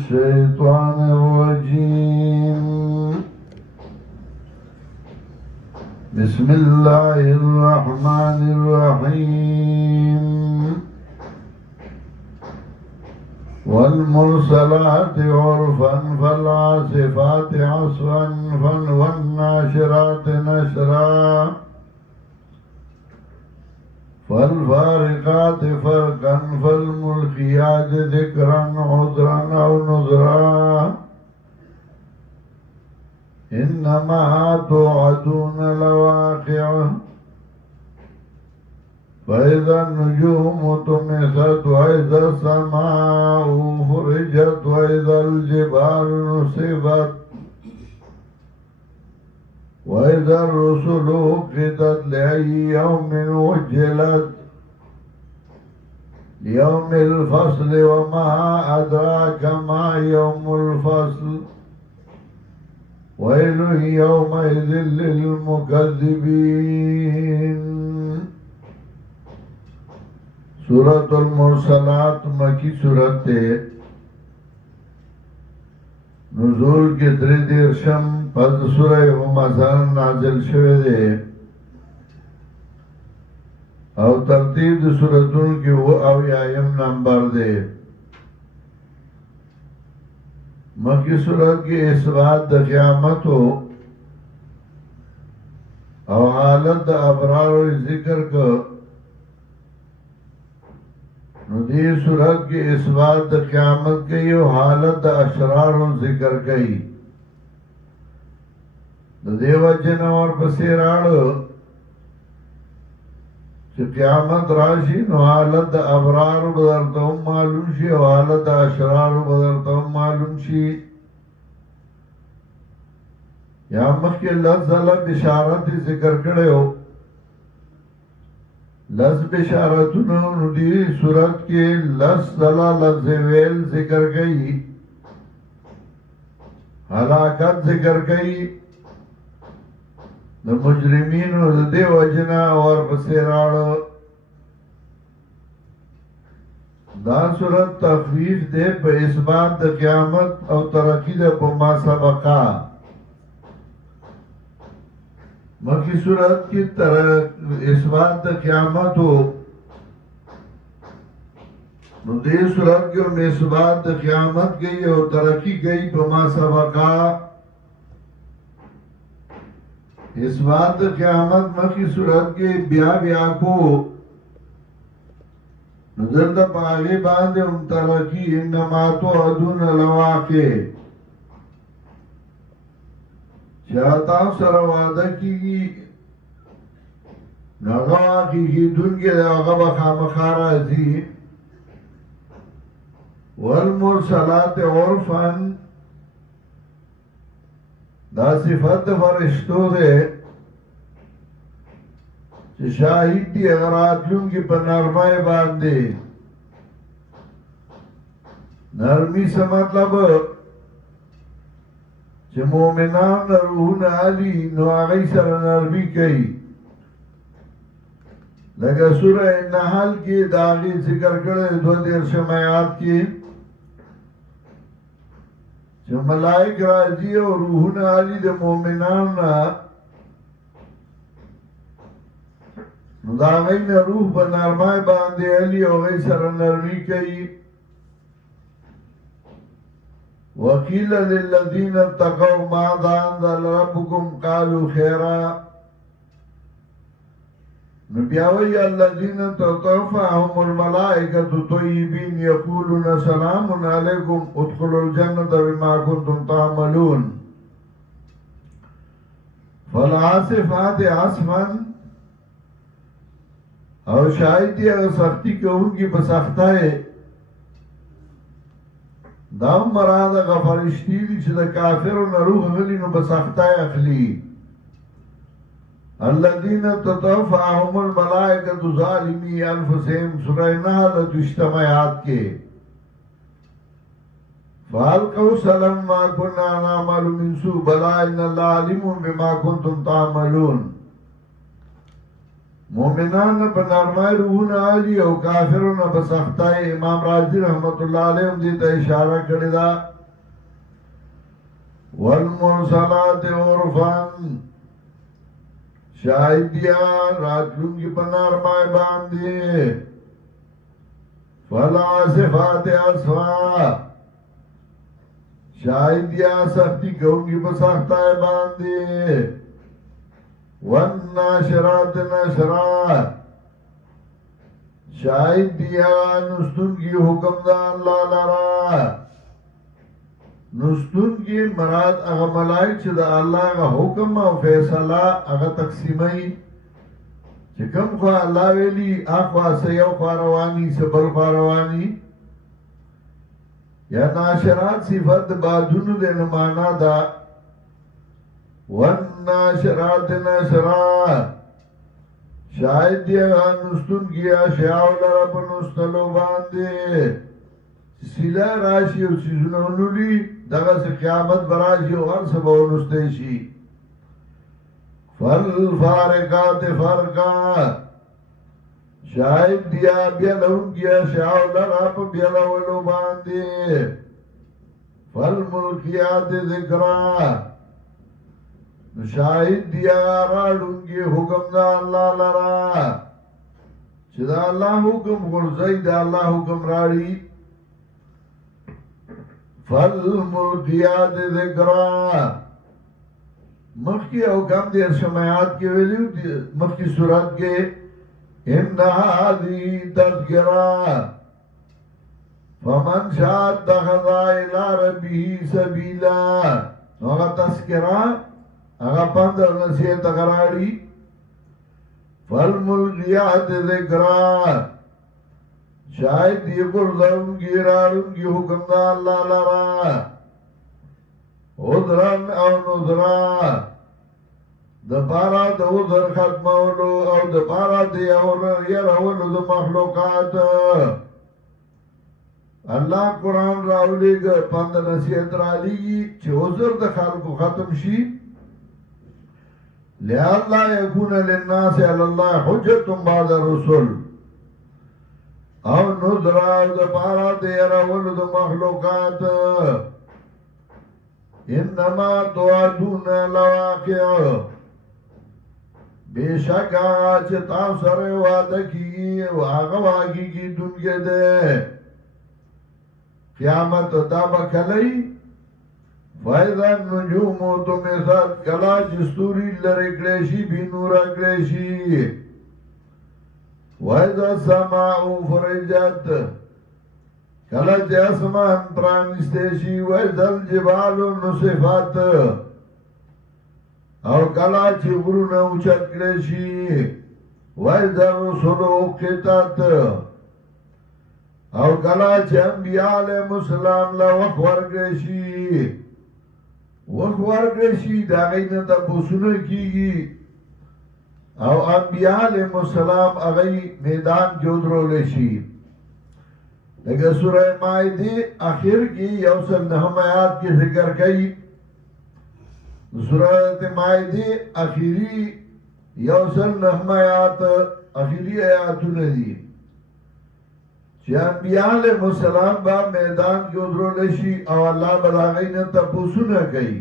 الشيطان الرجيم بسم الله الرحمن الرحيم والمرسلات عرفا فالعاصفات عصفا والناشرات نشرا فالفارقات فرقا فالملقيات ذكرا عذرا أو نذرا إنما توعدون لواقع فإذا النجوم طمست وإذا السماء فرجت وإذا الجبال نصبت وإذا الرسل أقتت لأي يوم وجلت ليوم الفصل وما أدراك ما يوم الفصل ويل يومئذ للمكذبين. سورة المرسلات مکی سورت ہے. نزول کی دردیرشم پس سورہ همزہ نازل شوه دے او ترتیب دی سورتون کی وہ اویایم نمبر دے. مکی سورت کی اثبات دا قیامت ہو او حالت دا ابرار و ذکر کو ندی سورت کی اثبات دا قیامت کی او حالت دا اشرار و ذکر کی دا دیو جنور پسیراڑو چه قیامت راشی نو حالت دا ابرار بدرتهم معلوم شی او حالت دا اشرار بدرتهم معلوم شی. یا مخی لفظ علم بشارت ذکر کرده ہو لفظ بشارتونو ندی صورت کے لفظ ویل ذکر گئی ہلاکت ذکر گئی دا مجرمین و دے وجنا اور بسیراڑ. دا صورت تخفیف دے پا اثبات دا قیامت او ترقی دا پا ما سبقا. مکی صورت کی اثبات دا قیامت ہو نو دے صورت کی ہم اثبات دا قیامت گئی اور ترقی گئی پا ما سبقا. اثبات دا قیامت مکی صورت کی بیا کو نظر دا پاگے باندے ہم ترقی انما توعدون لواقع چاہتا سر وعدہ کی نغوا کی دن کے آغا خامخارا زی والمرسلات عرفا دا صفت فرشتو دے چه شاہد دی اغراتیوں کی پر نرمائی باندے. نرمی سے مطلب چه مومنان روحون علی نو آغی سر نرمی کئی لگا سورہ نحل کی داغی ذکر کرے دو دیر شمایات کی چه ملائک راضی و روحون علی دے مومنان نو دا غی نا روح با نرمائی باندے علی و غی سر نرمی کئی. وَقِيلَ لِلَّذِينَ اتَّقَوْا مَاذَا أَنزَلَ رَبُّكُمْ قَالُوا خَيْرًا. نبیاوی الذین تتوفاهم الملائکۃ طیبین یقولون سلام علیکم ادخلوا الجنة بما کنتم تعملون. فالعاصفات عصفا او شاید یہ سختی کہوں کی بسختہ ہے دام مراد غفرشتی دی چه دا کافر و نروح غلی نو بسختہ اخلی. الذین تتوفاهم الملائکۃ ظالمی انفسهم سورہ نحل اجتماعات کے فالقوا سلم ما كنا نعمل من سوء بلا ان اللہ علیم بما کنتم تعملون. مومنان په نرمای روحونه عالی او کافرونه په سختای. امام رازی رحمت الله علیه دې ته اشاره کړې ده. والمرسلات عرفا شاید دیا راتلونکی په نرمای باندې. فالعاصفات عصفا شاید دیا سختی کونگی په سختای باندې. والناشرات نشرا شاید دیا نستون کی حکم دا اللہ لرا. نستون کی مراد اغا ملائک چه دا اللہ اغا حکم او فیصلہ اغا تقسیمی چه کم خواہ اللہ ویلی آخواہ سیو خواہ روانی سبل خواہ روانی. یا ناشرات صفت بادونو دے نمانا دا. والناشرات نشرا شاید دیا نستون کی اشیاء لرا پا نستلو باندے. سیلا راشی و سیزنونو لی دغا سے قیامت براشی و غرص باو نستیشی. فالفارقات فرقا شاید دیا بیلون کی اشیاء لرا پا بیلولو باندے. فالملکیات ذکرا شاید دیا راڑونگی حکم دا اللہ لرا چه دا اللہ حکم غرزی دا اللہ حکم راڑی. فالملکیات ذکرا مخی حکم دیر شمایات کے ویلیو مخی صورت کے انہا دی تذکرہ فمن شاء اتخذ الى ربه سبیلا. نوغا تذکرہ اگا پندر نصیحت غراڑی. فالملکیات ذکرا شاید دی قردن کی راڑن کی حکم دا اللہ لرا. عذرن او نذرا دپارا دا عذر ختمولو او دپارا دی یرولو دا مخلوقات. اللہ قرآن راولی گا پندر نصیحت رالیگی چه عذر دا خلقو ختم شی. لِأَلَّا يَكُونَ لِلنَّاسِ عَلَى اللَّهِ حُجَّةٌ بَعْدَ الرُّسُلِ او نذرا او دپارا دیرولو دا مخلوقات. انما توعدون لواقع بے شک آج تاو سر وعدہ کی آغا واقعی کی دنیا دے. قیامت دا بکلی فائدہ نجومو تمیسات کلا جستوری لرکلیشی بھی نورا کلیشی. وائدہ سماعو فرجت کلا جاسمان پرانستیشی. وائدہ الجبالو نصفات او کلا چی غرون اوچت کلیشی. وائدہ رسولو قطعت او کلا چی انبیاء علیہ السلام لوق ورگشی. وقت ورگشی دا غینا تا بسنو کیگی او انبیاء علیہ السلام اغی میدان جودرو لیشی. لیکن سورہ مائدی آخر کی یوصل نحم آیات کی ذکر کئی. سورہ مائدی آخری یوصل نحم آیات آخری آیاتو ندی چه انبیاء علیہ السلام با میدان کی ادرو لشی او اللہ بلاغی نتا پوسو نکی.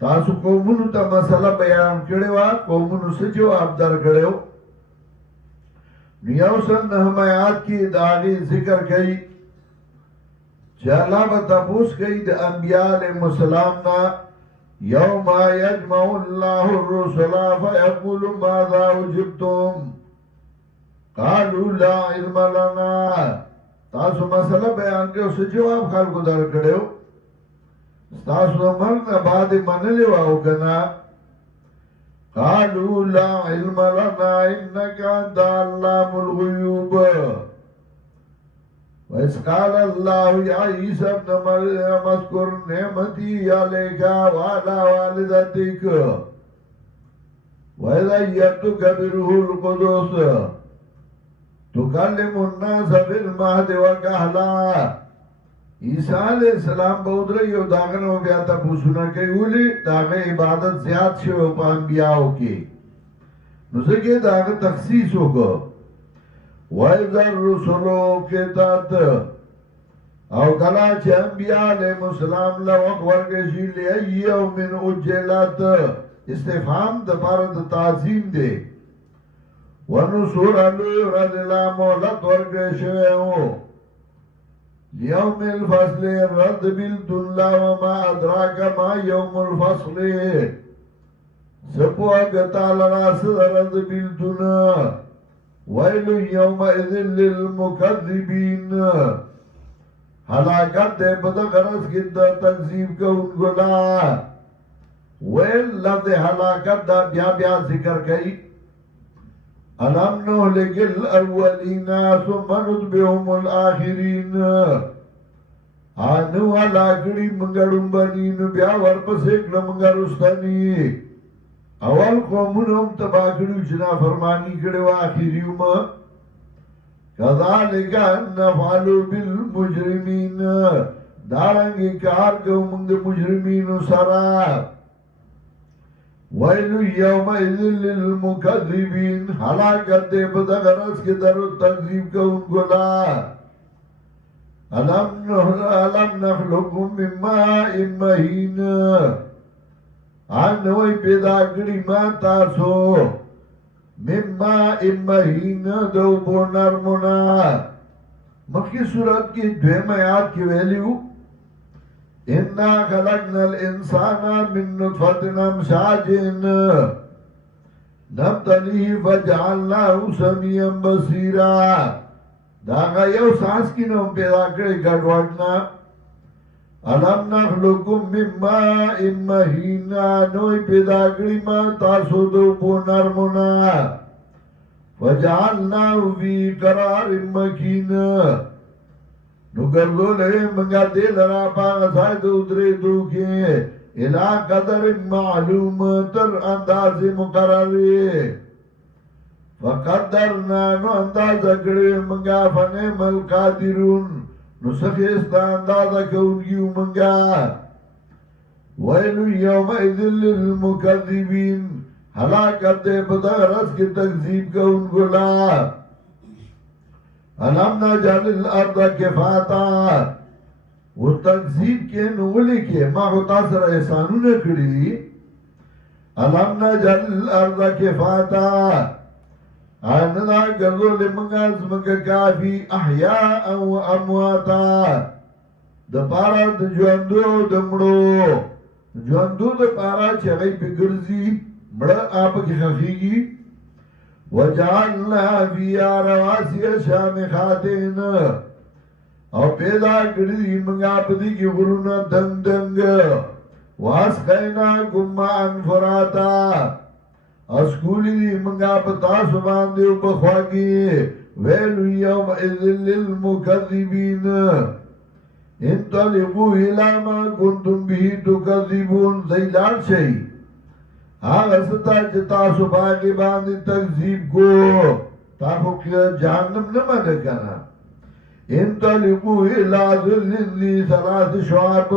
تاسو قومونو تا مسئلہ بیان کرے وا قومونو سے جواب در کرے ہو. نیوسن نحمیات کی داغی ذکر کئی چه اللہ بتا پوس کئی دا انبیاء علیہ السلام نا یوم یجمع اللہ الرسول فیقول ماذا اجبتم قالوا لا علم لنا. تاسو مسئلہ بیان کے اسے جواب خلقو در کرے ہو. تاسو مرنا بعد منلی واو کنا قالوا لا علم لنا انك انت علام الغیوب. وَإِذْ قَالَ اللَّهُ يَا عِيسَى ابْنَ مَرْيَمَ اذْكُرْ نِعْمَتِي عَلَيْكَ وَعَلَى وَالِدَتِكَ وَإِذْ أَيَّدْتُكَ بِرُوحِ الْقُدُسِ تُكَلِّمُ النَّاسَ فِي الْمَهْدِ وَكَهْلًا. عیسیٰ علیہ السلام بود رہی و داغن و بیاتا پوسونا کئی اولی داغ عبادت زیاد شو پا انبیاءو کی. نو ځکه د هغه تخصیص وکړو وَإِذَا الرُّسُلُ قِطَعَتْ او کلا چې انبیاء علیهم السلام له وخت ورکړل شي لأي يوم أجلت استفهام د پاره د تعظیم دی ونصور علی رضی الله مولت ورکړل شوی وو لیوم الفصل رد بالدلا وما ادراک ما یوم الفصل سپو اگتا لراس رد بالدنا ویل یومئذ للمکذبین حلاکت دے بدا غرص کی دا تنظیم کا ان گلا ویل لفظ حلاکت دا بیا بیا ذکر کئی أَلَمْ نُهْلِكِ الْأَوَّلِينَ ثُمَّ نُتْبِعُهُمُ الْآخِرِينَ آنو علاقڑی منگڑم بنین بیا ورپسے کلا منگرستانی اول قومونم تباکڑی چنا فرمانی کڑے و آخریوم کذالک نفعلو بالمجرمین دارنگی کار کو منگ مجرمین سرا وَإِلُّ يَوْمَئِذٍ لِلْمُكَذِّبِينَ حلاکت دے پتہ غرص کے در تنظیم کا ان گلا أَلَمْ نَخْلُقُكُم مِّن مَّاءٍ مَّهِينٍ آنوئی پیدا کری ما تاسو مِّن مَّاءٍ مَّهِينٍ دو بونر منا مکی صورت کی دویم آیات کی ویلیو اِنَّا خَلَقْنَا الْإِنسَانَ مِن نُطْفَةٍ أَمْشَاجٍ نَبْتَلِهِ فَجَعَلْنَاهُ سَمِيعًا بَصِيرًا داغا یو سانس کی نوم پیدا کرے گڑوڑنا أَلَمْ نَخْلُقُكُم مِّن مَّاءٍ مَّهِينٍ نوئی پیدا کری ما تاسو دو بونر منا فَجَعَلْنَاهُ فِي قَرَارٍ مَّكِينٍ نو گردو لئے منگا دے لرا پاگا سائے دو درے دو کے الہ قدر معلوم تر انداز مقرری فقدرنا نو انداز اکڑے منگا فنعم القادرون نو سخیستا انداز اکونگیو منگا ویل یومئذ للمکذبین حلاکت دے پتہ رس کی تکذیب کا ان گلا أَلَمْ نَجْعَلِ الْأَرْضَ كِفَاتًا وہ تکذیب کے نولے کے ما ہوتا سر احسانو نے کھڑی دی أَلَمْ نَجْعَلِ الْأَرْضَ كِفَاتًا آندا گردو لمنگا زمکا کافی احیاء و امواتا دا پارا دا جواندو دا مڑو جواندو دا پارا چگئی بگرزی مڑا آپ کی خفیگی وَجَعَلْنَا فِيهَا رَوَاسِيَ شَامِخَاتٍ او پیدا کردی منگا پدی کی غرونا دنگ دنگ وَاسْقَيْنَاكُمْ مَاءً فُرَاتًا اسکولی دی منگا پتا سبان دیو بخواگی ویل یومئذ للمکذبین انطلقوا الى ما کنتم به تکذبون زیلان شئی آغا ستا چتا سباقی باندی تکذیب کو تاکو جہنم نمانا کنا انطلقوا الى ذل ذی ثلاث شعب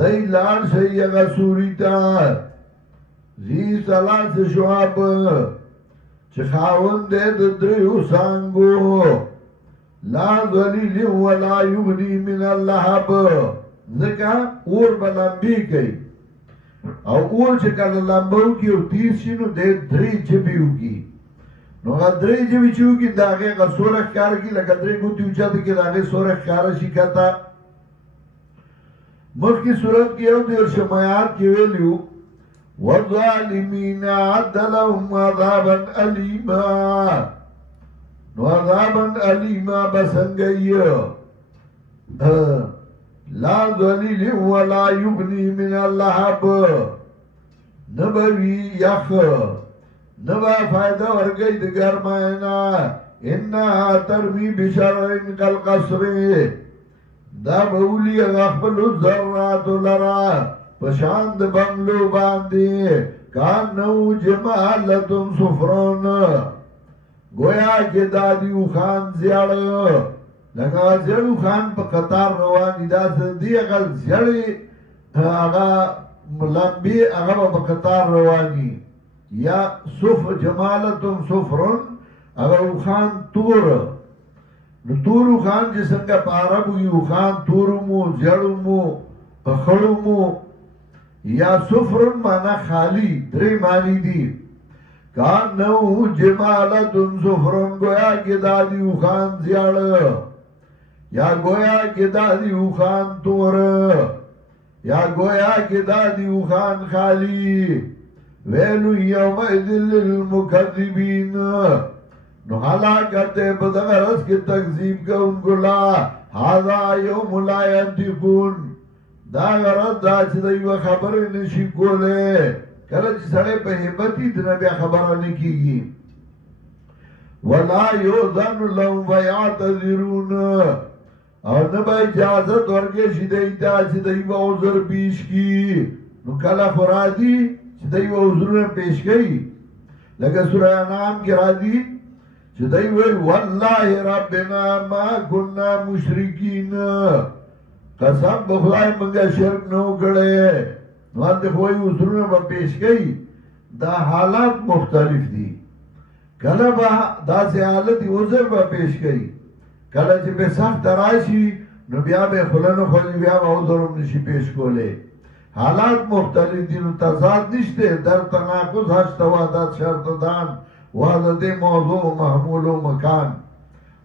زیلان شئی اگا سوری تا ذی ثلاث شعب چخاون دے دریو سانگو لا ذلیل ولا یغنی من اللہب ذکا اور بلنبی کئی او اور چکل لمبو کی او تیز شنو دے دری جبیو کی نو اگا دری جبی چیو کی داگے اگا سورخ کار کی لگا دری گوتی اچھا دی کہ داگے سورخ کارا شکتا ملک کی صورت کی او دیر شمایات کی ویلیو وَالظَّالِمِينَ عَدَّ لَهُمْ عَذَابًا أَلِيمًا نو عذابًا أَلِيمًا بسنگئی لا ذلیل ولا یغنی من اللہب نبوی یخ نبا فائدہ ورگئی دگر مائنا انہا ترمی بشرعن کالقصر دا بولی اغفل الزرات لرا پشاند بنگلو باندی کانو جمالتم سفرون گویا کہ دادیو خان زیاڑ لگا زیڑو خان پا قطار روانی دا سندی اگا زیڑی اگا لمبی اگا پا قطار روانی یا جمالتن صفرن اگر اوخان تور نو تور اوخان چې څنګه په عربو کې اوخان تورو مو زیړو مو خړو مو یا صفرن معنا خالی درې معنی دي کانو جمالتن صفرن گویا کې دادی اوخان زیړ یا گویا کې دادی اوخان تور یا گویا کې دادی اوخان خالی ویلو یومئذ للمکذبین نو حلاکت بدغرس کی تکذیب کا انکو لا حاضا یوم لا ینتقون دا غرد دا چی دیو خبر نشی کولے کله چې سړی په هیبتی دنه بیا خبره نه کیږي ولا یؤذن لهم فیعتذرون او نه به اجازت ورکړي چې دوی ته چې دوی به عذر پیش کړي نو کله خو راځي چې دوی به عذرونه پیش کوي لکه سوره انعام کې راځي چې دوی وایي والله ربنا ما كنا مشرکین قسم په خدای موږ شرک نه وکړی نو هلته خو وایي عذرونه به پیش کوي دا حالات مختلف دي کله به داسې حالت عذر به پیش کوي کله چې به سخت راشي نو بیا به خوله نه خولي بیا به عذر هم نشي پیش کولی حالات مختلف دي نو تضاد نشته در تناقض هشت وحدت شرط دان وحدت موضوع محمول و مکان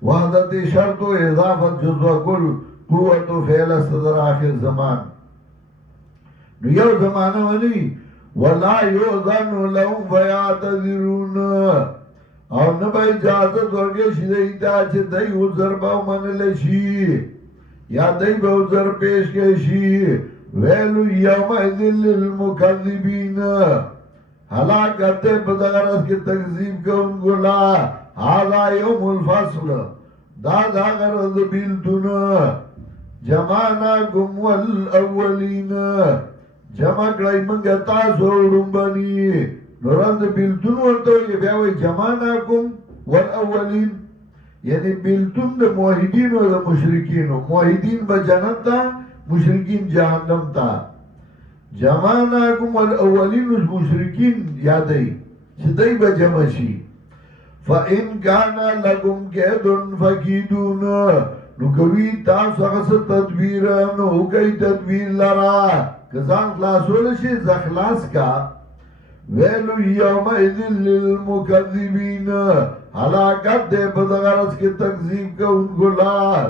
وحدت شرط و اضافت جزو کل قوت و فعل صدر آخر زمان نو یو زمانه ونی ولا یؤذن لهم فیعتذرون او نه به اجازت ورکړي چې دوی ته چې دوی عذر به ومنلی شي یا دوی به عذر پیش کړی شي ویلو یومئذ للمکذبین ہلاکت په دغه ورځ کې تکذیب کوونکو لا هذا یوم الفصل دا هغه ورځ بیلتون جمعناکم والاولین جمع کړی موږ تاسو وړومبني نو رند بیلتون ورته وایي بیا وایي جمعناکم والاولین یعنی بیلتون د موحدینو او د مشرکینو موحدین به جنت ته مشرکین جهنم ته جمعناکم والاولین مشرکین یادی چې دوی به جمع شي فإن كان لكم كيد فكيدون نو کوي تاسو هغه تدبیر نو کوي تدبیر لرا کزان خلاصول شي زخلاص کا ویلو یومئذ للمکذبین حلاکت دے بدغرس کی تکذیب کا انگو لا